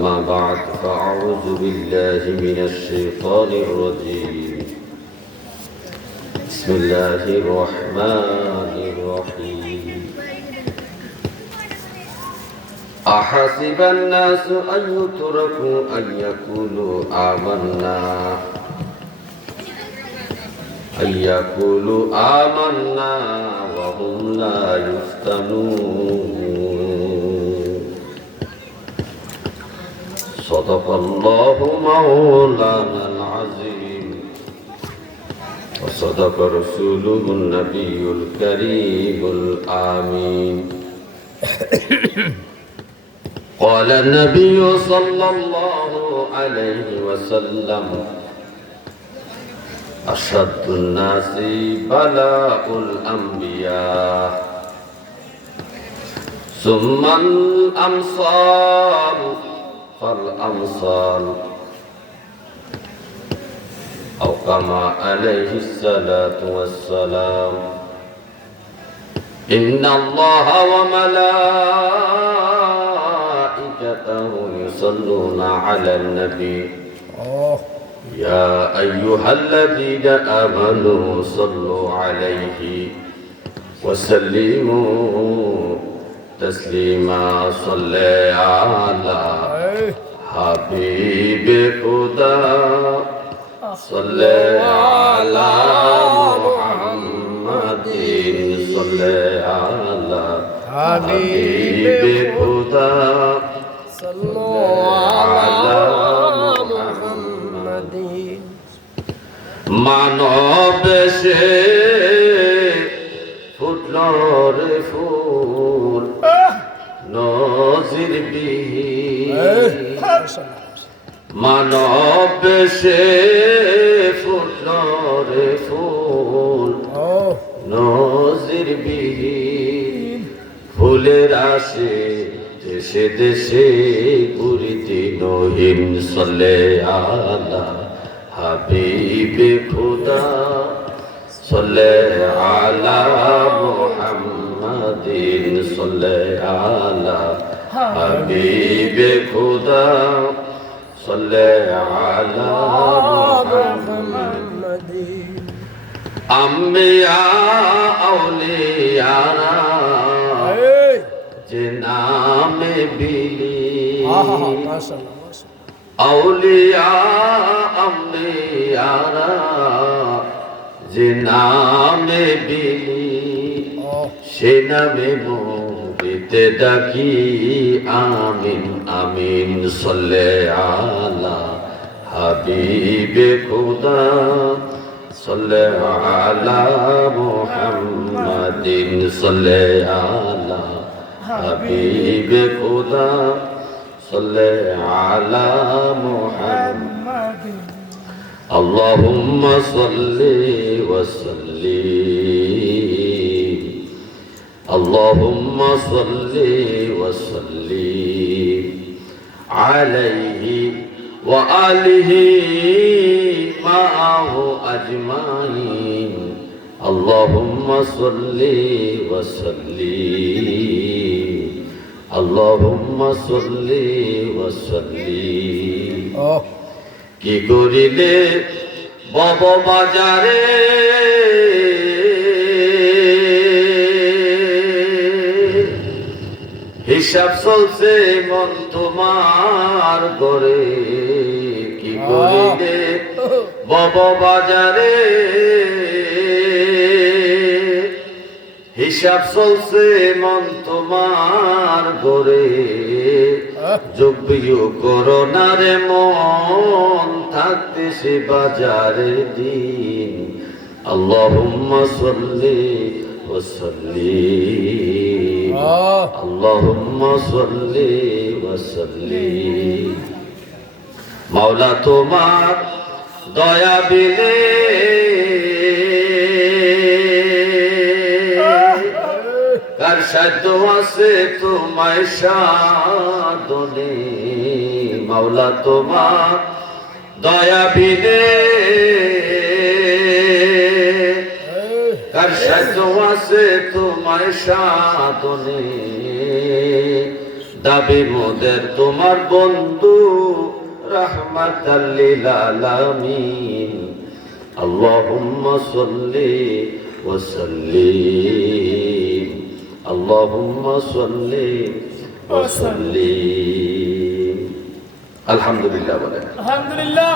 أما بعد فأعوذ بالله من الشيطان الرجيم بسم الله الرحمن الرحيم أحسب الناس أن يتركوا أن يقولوا آمنا وهم لا يفتنون صدق الله مولانا العظيم وصدق رسوله النبي الكريم الآمين قال النبي صلى الله عليه وسلم أشد الناس بلاء الأنبياء ثم الأمثال فالأمثال أو كما عليه الصلاة والسلام إن الله وملائكته يصلون على النبي يا أيها الذين آمنوا صلوا عليه وسلموا تسليما صلى على حبيب خدا صلى على محمد صلى على حبيب خدا صلى على محمد মানব সে ফুটল রে ফুল নজির বিহীন মানব সে ফুটল রে ফুল নজির বিহীন ফুলের আসে দেশে দেশে ঘুরিতে নহিন সলে আলা হাবিবে খুদা সলে আলা মুহাম্মাদিন সলে আলা হাবিবে খুদা সলে আলা মুহাম্মাদিন আম্বিয়া আউলিয়ারা যে নামে বিলি আউলিয়া আম্বিয়ারা যে নামে বিলি সে নামে মুরিতে ডাকি আমিন আমিন সল্লে আলা হাবিবে খুদা সল্লে আলা মুহাম্মাদিন সল্লে আলা হাবিবে খুদা সল্লে আলা মুহাম্মাদিন اللهم صل وسلم اللهم صل وسلم عليه وآله معه أجمعين اللهم صل وسلم اللهم صل وسلم কি করিলে বব বাজারে হিসাব চলছে মন তোমার গড়ে কি করিলে বব বাজারে হিসাব চলছে মন তোমার গড়ে যোগ্য করোনারে মন থাকতে সে বাজারের দিন আল্লাহুম্মা সাল্লি ওয়া সাল্লিম আল্লাহুম্মা সাল্লি ওয়া সাল্লিম মাওলা তোমার দয়া বিলে কার সাধ্য আছে তোমায় সাধনে মাওলা তোমার দয়া বিলে কার সাধ্য আছে তোমায় সাধনে দাবি মোদের তোমার বন্ধু রাহমাতাল লিল আলামিন আল্লাহুম্মা সাল্লি ওয়া সাল্লিম আল্লাহুম্মা সাল্লি ওয়া সাল্লিম আলহামদুলিল্লাহ বলেন আলহামদুলিল্লাহ।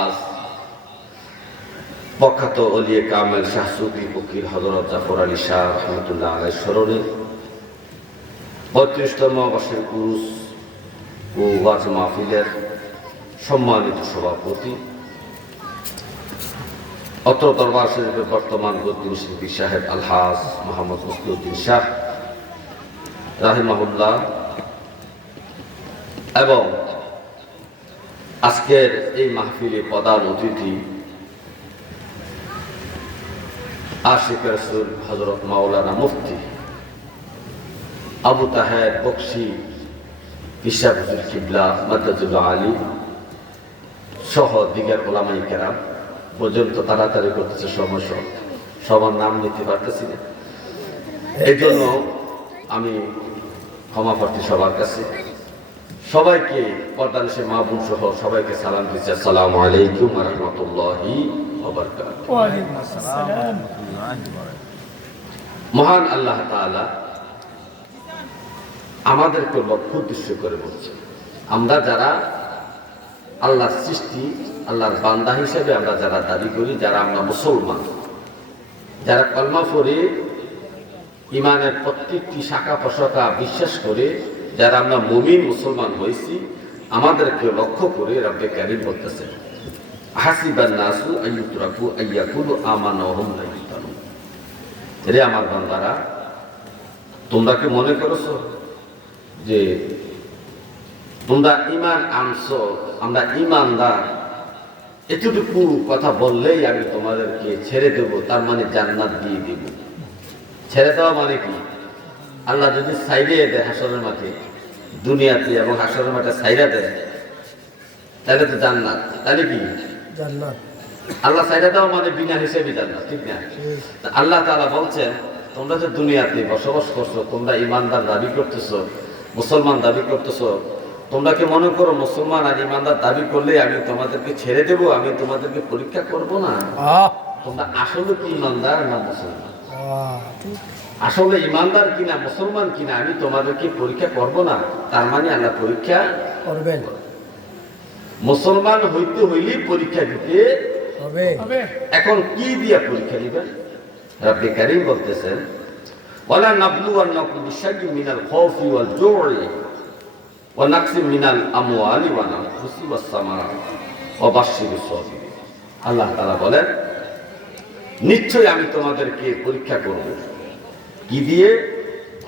আজ প্রখ্যাত ওলিয়ে কামেল শাহ সুফি ফকির হযরত জাফর আলী শাহ রহমতুল্লাহ আলাইহির স্মরণে ৩৫তম বর্ষের উরুস ও ওয়াজ মাহফিলের সম্মানিত সভাপতি অত্র দরবার শরীফের বর্তমান গদ্দিন শিল্পী সাহেব আলহাজ মোহাম্মদ মুসলিউদ্দিন শাহ রাহিমাহুল্লাহ এবং আজকের এই মাহফিলে প্রধান অতিথি আশিক রাসূল হযরত মাওলানা মুফতি আবু তাহের বকশী ইশা হুজুর কিবলা মাদ্দাজুল্লাহ আলী সহ দিগার ওলামায়ে কেরাম পর্যন্ত তাড়াতাড়ি করতেছে সময় সবার নাম নিতে পারতেছি না, এই জন্য আমি ক্ষমা প্রার্থী সবার কাছে। সবাইকে পর্দানিশে মা বোন সহ সবাইকে সালাম দিচ্ছি, আসসালামু আলাইকুম ওয়া রাহমাতুল্লাহি ওয়া বারাকাতুহু। ওয়া আলাইকুম আসসালাম। মহান আল্লাহ তাআলা আমাদেরকে লক্ষ্য উদ্দেশ্য করে বলছে, আমরা যারা আল্লাহর সৃষ্টি, আল্লাহর বান্দা হিসেবে আমরা যারা দাবি করি, যারা আমরা মুসলমান, যারা কলমা পড়ে ইমানের প্রত্যেকটি শাখা প্রশাখা বিশ্বাস করে যারা আমরা মুমিন মুসলমান হয়েছি, আমাদেরকে লক্ষ্য করে রব্বে কারীম বলতেছে, হাসিবান নাসু আইয়ুতরাকু আইয়াকুলু আমানা ওয়া হুম লা ইফতানুন। রে আমার বান্দারা, তোমরা কি মনে করছো যে তোমরা ঈমান আনছো, আমরা ঈমানদার, এতটুকু কথা বললেই আমি তোমাদেরকে ছেড়ে দেব, তার মানে জান্নাত দিয়ে দেব? ছেড়ে দেওয়া মানে কি? আল্লাহ যদি সাইরে দেয় হাসরের মাঠে, দুনিয়াতে এবং হাসরের মাঠে সাইরা দেয়, তাহলে তো জান্নাত। তাহলে কি জান্নাত? আল্লাহ সাইরা দেওয়া মানে বিনা হিসেবে জান্নাত, ঠিক না? আল্লাহ তাআলা বলছেন, তোমরা যে দুনিয়াতে বসবাস করছো, তোমরা ইমানদার দাবি করতেছো, মুসলমান দাবি করতেছো, তোমরা কি মনে করো মুসলমান আর ইমানদার দাবি করলে আমি তোমাদেরকে ছেড়ে দেব, আমি তোমাদেরকে পরীক্ষা করব না? তোমরা আসলে কি ইমানদার না মুসলমান, আসলে ইমানদার কিনা মুসলমান কিনা আমি তোমাদেরকে পরীক্ষা করব না? তার মানে আল্লাহ পরীক্ষা করবেন। মুসলমান হইতে হইলে পরীক্ষা দিতে হবে। এখন কি দিয়া পরীক্ষা দিবেন? রব্বে কারীম বলতেছেন, ওয়ালা নাবলুওয়ান্নাকুম বিশাইইন মিনাল খাউফি ওয়াল জু'i ওয়া নাকসিম মিনাল আমওয়ালি ওয়াল আনফুসি ওয়াস সামারাত ওয়া বাশশিরিস সাবিরিন। আল্লাহ তাআলা বলেন, নিশ্চয়ই আমি তোমাদেরকে পরীক্ষা করব। কি দিয়ে?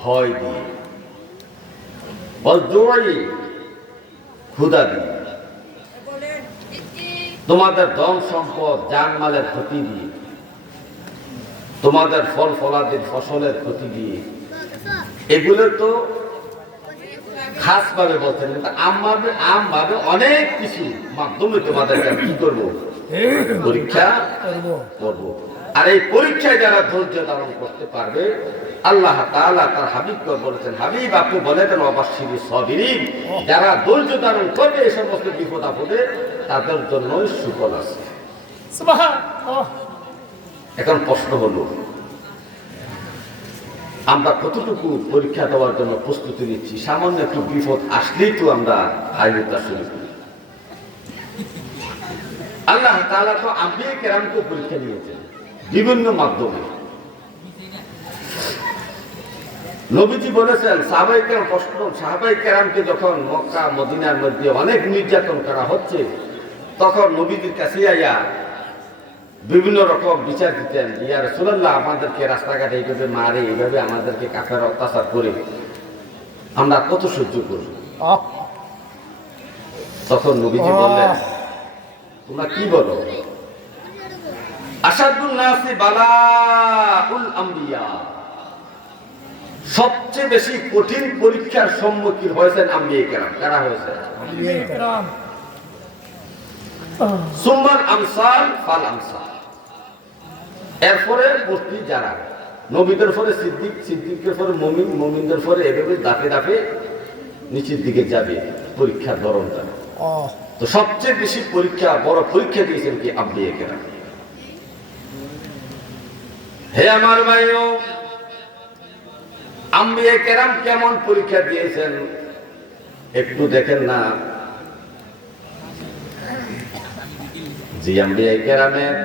ভয় দিয়ে, ওয়াল জু'i ক্ষুধা দিয়ে, তোমাদের ধন সম্পদ জানমালের ক্ষতি দিয়ে, তোমাদের ফল ফলাদির ফসলের ক্ষতি দিয়ে। এগুলো তো খাস ভাবে বলছেন, কিন্তু আম ভাবে অনেক কিছু মাধ্যমে তোমাদেরকে কি করবো? পরীক্ষা করবো। আর এই পরীক্ষায় যারা ধৈর্য ধারণ করতে পারবে, আল্লাহ তাআলা তার হাবিবকে বলেছেন, হাবিব আপনি বলে দেন ওয়াবাশশিরিস সাবিরিন, যারা ধৈর্য ধারণ করবে এই সমস্ত বিপদ আপদে, তাদের জন্য সুফল আছে। সুবহানাল্লাহ। এখন প্রশ্ন হলো, আমরা কতটুকু পরীক্ষা দেওয়ার জন্য প্রস্তুতি নিচ্ছি? সামান্য একটু বিপদ আসলেই তো আমরা হাইওতা শুরু করি। আল্লাহ তাআলা তো আম্বিয়া কেরামকে পরীক্ষা নিয়েছেন বিভিন্ন মাধ্যমে। নবীজি বলেছেন, সাহাবায়ে কেরামকে যখন মক্কা মদিনার মধ্যে অনেক নির্যাতন করা হচ্ছে, তখন নবীজির কাছে আইয়া বিভিন্ন রকম বিচার দিতেন, ইয়া রাসূলুল্লাহ আমাদেরকে রাস্তাঘাটে এইভাবে মারে, এইভাবে আমাদেরকে কাফের অত্যাচার করে, আমরা কত সহ্য করব? তখন নবীজি বললেন, তোমরা কি বলো? আশাদুন নাসি বালাউল আম্বিয়া, সবচেয়ে বেশি কঠিন পরীক্ষার সম্মুখীন হয়েছেন আম্বিয়া কেরাম। কারা হয়েছে? আম্বিয়া কেরাম। সুম্মাল আমসাল ফাল আমসাল, এরপরে বর্তী যারা নবীদের পরে সিদ্দিক, সিদ্দিকের পরে মুমিন, মুমিনদের পরে এভাবে দাপে দাপে নিচের দিকে যাবে পরীক্ষার ধরনটা। তো সবচেয়ে বেশি পরীক্ষা, বড় পরীক্ষা দিয়েছেন কি আম্বিয়া কেরাম। হে আমার ভাইও, আম্বিয়া কেরাম কেমন পরীক্ষা দিয়েছেন একটু দেখেন না। যে আম্বিয়া কেরামের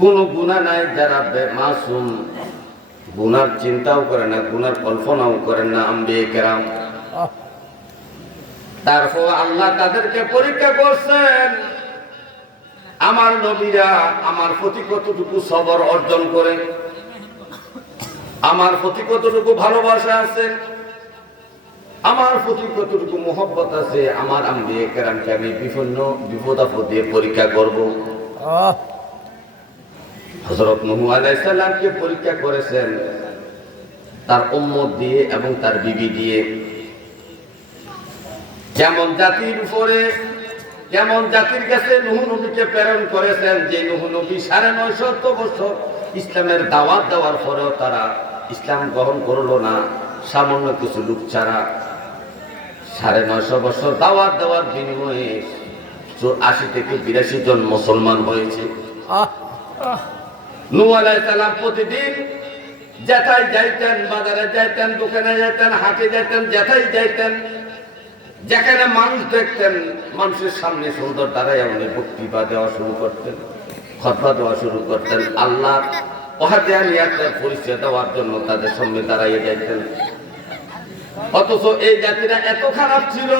কোন গুনাহ নাই, যারা মাসুম, গুনার চিন্তাও করে না, গুনার কল্পনাও করেন না আম্বিয়া কেরাম, তারপর আল্লাহ তাদেরকে পরীক্ষা করছেন আমার নবীরা আমার প্রতি কতটুকু সবর অর্জন করে, আমার প্রতি কতটুকু ভালোবাসা আছে, আমার প্রতি কতটুকু মোহব্বত আছে। আমার আম্বিয়া কেরামকে আমি বিভিন্ন বিপদ-আপদ দিয়ে পরীক্ষা করব। হযরত নূহ আলাইহিস সালামকে পরীক্ষা করেছেন তার উম্মত দিয়ে এবং তার বিবি দিয়ে। যেমন জাতির উপরে, যেমন জাতির কাছে নূহ নবীকে প্রেরণ করেছেন, যে নূহ নবী 950 বছর ইসলামের দাওয়াত দেওয়ার পরেও তারা ইসলাম গ্রহণ করলো না, সামান্য কিছু লোক ছাড়া। 950 বছর দাওয়াত দেওয়ার বিনিময়ে 80 থেকে 82 জন মুসলমান হয়েছে। নূহ আলাইহিস সালাম প্রতিদিন যেথায় যাইতেন, বাজারে যাইতেন, দোকানে যাইতেন, হাটে যাইতেন, যেথায় যাইতেন, যেখানে মানুষ দেখতেন, মানুষের সামনে সুন্দর দাঁড়ায় উনি বক্তৃতা দেওয়া শুরু করতেন, খুতবা দেওয়া শুরু করতেন, আল্লাহ ওয়াহদানিয়াতের পরিচয় দেওয়ার জন্য তাদের সামনে দাঁড়াইয়ে যাইতেন। অথচ এই জাতিরা এত খারাপ ছিল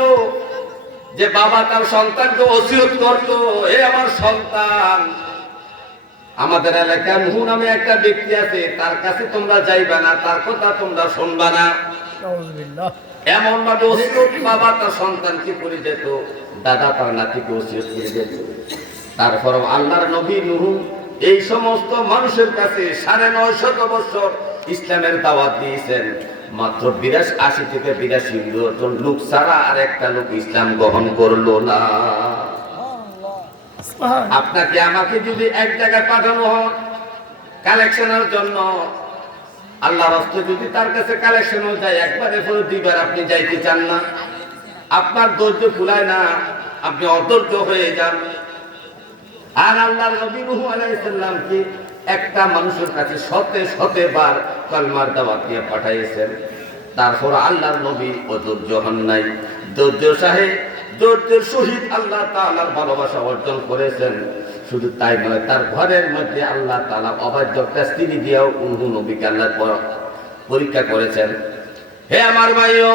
যে বাবা তার সন্তানকে ওসিয়ত করতো, এ আমার সন্তান, আমাদের এলাকায় নূহ নামে একটা ব্যক্তি আছে, তার কাছে তোমরা যাইবা না, তার কথা তোমরা শুনবা না। এমন ভাবে ওসিয়ত বাবা তার সন্তানকে করে যেত, দাদা তার নাতিকে ওসিয়ত করে যেত। তারপর আল্লাহর নবী নূহ এই সমস্ত মানুষের কাছে 950 বছর ইসলামের দাওয়াত দিয়েছেন। মাত্র 80 থেকে 82 জন লোক ছাড়া আর একটা লোক ইসলাম গ্রহণ করলো না। আপনাকে আমাকে যদি এক জায়গায় পাঠানো হয় কালেকশনের জন্য, আল্লাহর রাস্তায় যদি তার কাছে কালেকশনও যায়, একবারে পরে দুইবার আপনি যাইতে চান না, আপনার ধৈর্য কুলায় না, আপনি অধৈর্য হয়ে যান। আর আল্লাহর নবী নূহ আলাইহিস সালামকে একটা মানুষের কাছে শতে বার কালমার দাওয়াত দিয়ে পাঠাইছেন। তারপর আল্লাহর নবী অধৈর্য হন নাই, ধৈর্যের সহিত আল্লাহ তাআলার ভালোবাসা অর্জন করেছেন। শুধু তাই নয়, তার ঘরের মধ্যে আল্লাহ তাআলা অবাধ্য একটা স্ত্রী দিয়েও নূহ নবীকে আল্লাহ পরীক্ষা করেছেন। হে আমার ভাইও,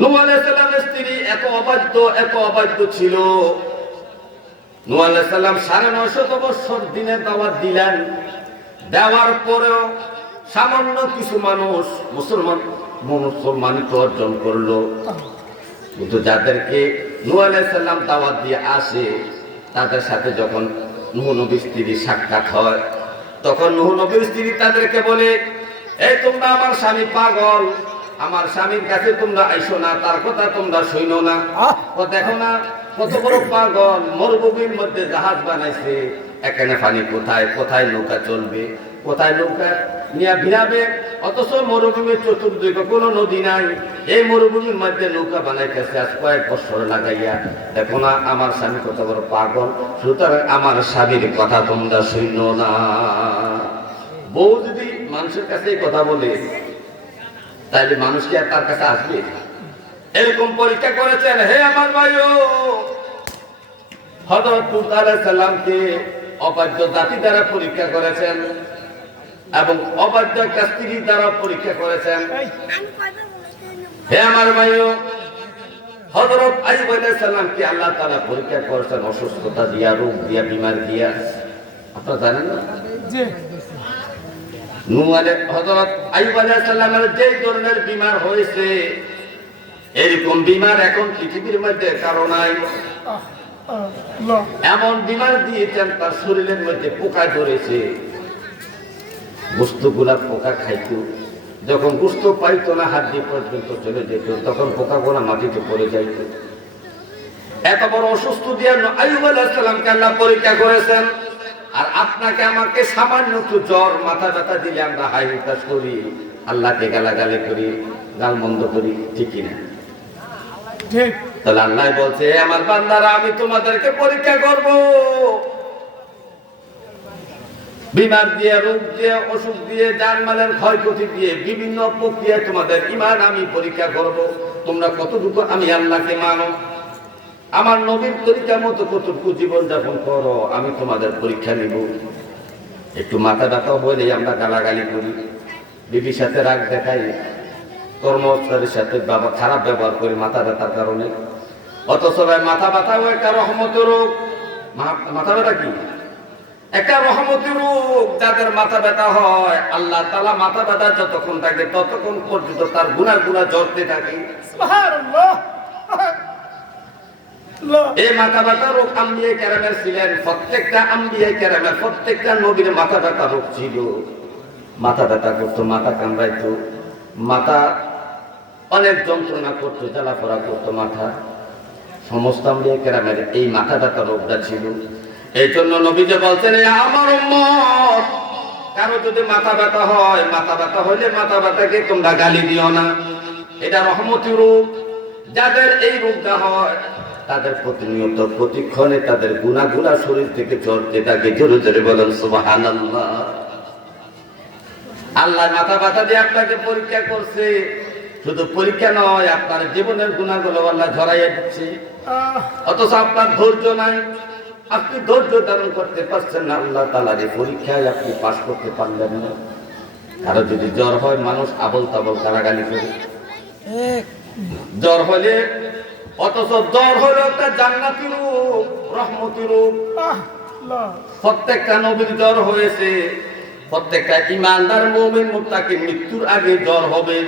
নূহ আলাইহিস সালামের স্ত্রী এত অবাধ্য ছিল। নূহ আলাইহিস সালাম 950 বছর দিনের দাওয়াত দিলেন, দেওয়ার পরেও সামান্য কিছু মানুষ মুসলমানিত্ব অর্জন করলো। কিন্তু যাদেরকে নূহ আলাইহিস সালাম দাওয়াত দিয়ে আসে, তাদের সাথে যখন নূহ নবীর স্ত্রী সাক্ষাৎ হয়, তখন নূহ নবীর স্ত্রী তাদেরকে বলে, এই তোমরা আমার স্বামী পাগল, আমার স্বামীর কাছে তোমরা আইসো না, তার কথা তোমরা শুনো না। দেখো না কত বড় পাগল, মরুভূমির মধ্যে জাহাজ বানাইছে, এখানে পানি কোথায়, কোথায় নৌকা চলবে, কোথায় নৌকা নিয়ে ভিড়াবে, অথচ মরুভূমির চতুর্দিকে কোনো নদী নাই, এই মরুভূমির মধ্যে নৌকা বানাইতেছে আজ কয়েক বছর লাগাইয়া। দেখো না আমার স্বামী কত বড় পাগল, সুতরাং আমার স্বামীর কথা তোমরা শুনো না। বউ যদি মানুষের কাছে কথা বলে, তাইলে মানুষ কি আর তার কাছে আসবে? এরকম পরীক্ষা করেছেন। হে আমার ভাইও, হযরত লূত আলাইহিস সালামকে অবাধ্য জাতি দ্বারা পরীক্ষা করেছেন এবং অবাধ্য একটা স্ত্রী দ্বারা পরীক্ষা করেছেন। হে আমার ভাইও, হযরত আইয়ুব আলাইহিস সালামকে আল্লাহ তাআলা পরীক্ষা করেছেন অসুস্থতা দিয়া, রোগ দিয়া, বিমার দিয়া। আপনারা জানেন না? জি। হযরত আইয়ুব আলাইহিস সালামের যে ধরনের বিমার হয়েছে, এরকম বিমার এখন পৃথিবীর মধ্যে কারো নাই। এমন বিমার দিয়েছেন, তার শরীরের মধ্যে পোকা ধরেছে, গোস্তগুলা পোকা খাইত, যখন গোস্ত পাইতো না হাড্ডি পর্যন্ত চলে যেত, তখন পোকাগুলা মাটিতে পড়ে যাইত। এত বড় অসুস্থ দিয়ে আইয়ুব আলাইহিস সালামকে আল্লাহ পরীক্ষা করেছেন। আর আপনাকে আমাকে সামান্য একটু জ্বর, মাথা ব্যথা দিলে আমরা হাই হুতাশ করি, আল্লাহকে গালাগালি করি, গালমন্দ করি, ঠিক কিনা? ঠিক। তাহলে আল্লাহ বলছে আমার বান্দারা আমি তোমাদেরকে পরীক্ষা করব, বিমার দিয়ে, রোগ দিয়ে, অসুখ দিয়ে, জানমালের ক্ষয়ক্ষতি দিয়ে বিভিন্ন প্রক্রিয়ায় তোমাদের ঈমান আমি পরীক্ষা করব। তোমরা কতটুকু আমি আল্লাহকে মানো, আমার নবীর তরিকা মতো কতটুকু জীবন যাপন করো, আমি তোমাদের পরীক্ষা নিব। একটু মাথা ব্যথা হলে আমরা গালাগালি করি, বিবির সাথে রাগ দেখাই, কর্মচারীর সাথে খারাপ ব্যবহার করি মাথা ব্যথার কারণে। অথচ ভাই মাথা ব্যথাও একটা রহমতের রোগ। মাথা ব্যথা কি? একটা রহমতের রোগ। যাদের মাথা ব্যথা হয়, আল্লাহ তাআলা মাথা ব্যথা যতক্ষণ থাকে ততক্ষণ পর্যন্ত তার গুনাহ জ্বরতে থাকে। সুবহানাল্লাহ। এই মাথা ব্যথা রোগ আম্বিয়া কেরামের ছিলেন, প্রত্যেকটা আম্বিয়া কেরামের, প্রত্যেকটা নবীর মাথা ব্যথা রোগ ছিল। মাথা ব্যথা করতো, মাথা কামড়াইতো, মাথা অনেক যন্ত্রণা করতো, জ্বালাপোড়া করতো মাথা। সমস্ত আম্বিয়া কেরামের এই মাথা ব্যথা রোগটা ছিল। এই জন্য নবী যে বলছেন আমার উম্মত কারো যদি মাথা ব্যথা হয়, মাথা ব্যথা হইলে মাথা ব্যথাকে তোমরা গালি দিও না, এটা রহমতি রোগ। যাদের এই রোগটা হয় তাদের প্রতিনিয়ত প্রতিক্ষণে তাদের গুনাহ শরীর থেকে ঝরতে থাকে। জোরে জোরে বলেন সুবহানাল্লাহ। আল্লাহ মাথা ব্যথা দিয়ে আপনাকে পরীক্ষা করছে, শুধু পরীক্ষা নয়, আপনার জীবনের গুনাহগুলো আল্লাহ ঝরাইয়া দিচ্ছে। অথচ আপনার ধৈর্য নাই, আপনি ধৈর্য ধারণ করতে পারছেন না, আল্লাহ তাআলার এই পরীক্ষায় আপনি পাস করতে পারলেন না। কারো যদি জ্বর হয়, মানুষ আবল তাবল গালাগালি করে জ্বর হলে, অথচ জ্বর হলো একটা জান্নাতি রূপ, রহমতি রূপ। প্রত্যেকটা নবীর জ্বর হয়েছে, প্রত্যেকটা ইমানদার মুমিন মুত্তাকি মৃত্যুর আগে জ্বর হবে,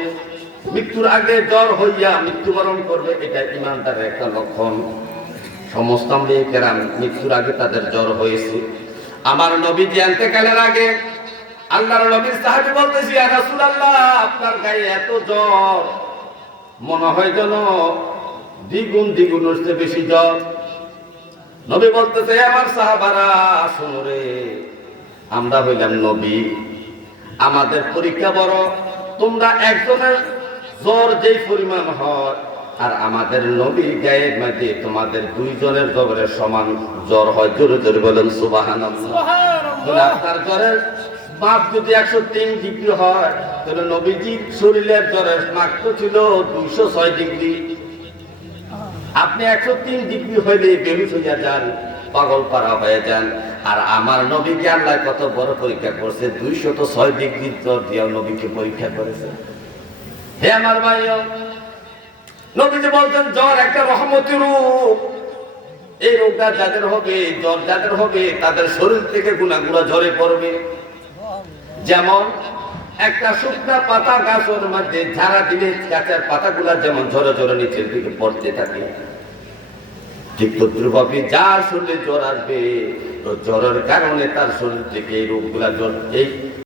মৃত্যুর আগে জ্বর হইয়া মৃত্যুবরণ করবে, এটা ইমানদারের একটা লক্ষণ। সমস্ত আম্বিয়া কেরাম মৃত্যুর আগে তাদের জ্বর হয়েছে। আমার নবী ইন্তেকালের আগে আল্লাহর নবীর সাহাবী বলতেছি, ইয়া রাসূলুল্লাহ আপনার গায়ে এত জ্বর, মনে হয় যেন দ্বিগুণ হচ্ছে বেশি জ্বর। নবী বলতেছে আমার সাহাবারা শোনো রে, আমরা হইলাম নবী, আমাদের পরীক্ষা বড়। তোমরা একজনের জ্বর যেই পরিমাণ হয়, আর আমাদের নবীর গায়ের মধ্যে তোমাদের দুইজনের জ্বরের সমান জ্বর হয়। জোরে জোরে বলেন সুবহানাল্লাহ। আপনার জ্বরের মাপ যদি 103 ডিগ্রি হয়, তাহলে নবীজির শরীরের জ্বরের মাপ তো ছিল 206 ডিগ্রি। আপনি 103 ডিগ্রি হইলে বেহুশ হইয়া যান, পাগল পারা হয়ে যান। আর আমার নবীকে আল্লাহ কত বড় পরীক্ষা করছে, 206 ডিগ্রি জ্বর দিয়েও নবীকে পরীক্ষা করেছে। হে আমার ভাই, নবী যে বলছেন জ্বর একটা রহমতি রূপ। এই রোগটা যাদের হবে, জ্বর যাদের হবে, তাদের শরীর থেকে গুনাহ ঝরে পড়বে। যেমন একটা শুকনা পাতা গাছের মধ্যে ঝাড়া দিলে গাছের পাতাগুলা যেমন ঝরে ঝরে নিচের দিকে পড়তে থাকে, ঠিক তদ্রুপভাবে যার শরীরে জ্বর আসবে, তো জ্বরের কারণে তার শরীর থেকে এই রোগগুলা এই